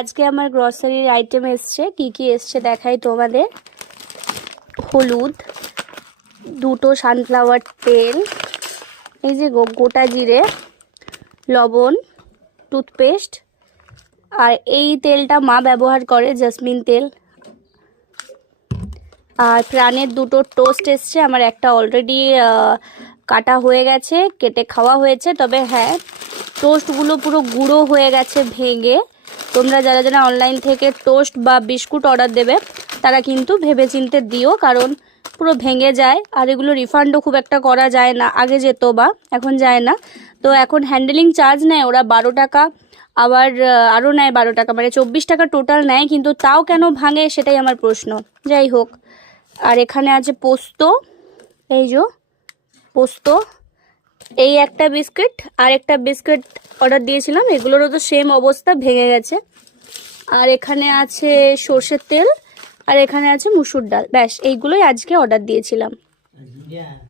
আজকে আমার গ্রসারির আইটেম এসছে, কি এসছে দেখাই তোমাদের। হলুদ, দুটো সানফ্লাওয়ার তেল, এই যে গোটা জিরে, লবণ, টুথপেস্ট, আর এই তেলটা মা ব্যবহার করে, জেসমিন তেল। আর প্রাণের দুটো টোস্ট এসছে, আমার একটা অলরেডি কাটা হয়ে গেছে, কেটে খাওয়া হয়েছে। তবে হ্যাঁ, টোস্টগুলো পুরো গুঁড়ো হয়ে গেছে ভেঙে। তোমরা যারা যারা অনলাইন থেকে টোস্ট বা বিস্কুট অর্ডার দেবে তারা কিন্তু ভেবেচিন্তে দিও, কারণ পুরো ভেঙে যায়। আর এগুলো রিফান্ডও খুব একটা করা যায় না, আগে যেত বা এখন যায় না। তো এখন হ্যান্ডেলিং চার্জ নেয় ওরা 12 টাকা, আবার আরও নেয় 12 টাকা, মানে 24 টাকা টোটাল নেয়। কিন্তু তাও কেন ভাঙে সেটাই আমার প্রশ্ন। যাই হোক, আর এখানে আছে পোস্ত, এই যে পোস্ত, এই একটা বিস্কিট, আর একটা বিস্কিট অর্ডার দিয়েছিলাম, এগুলোরও তো সেম অবস্থা, ভেঙে গেছে। আর এখানে আছে সর্ষের তেল, আর এখানে আছে মুসুর ডাল। ব্যাস এইগুলোই আজকে অর্ডার দিয়েছিলাম।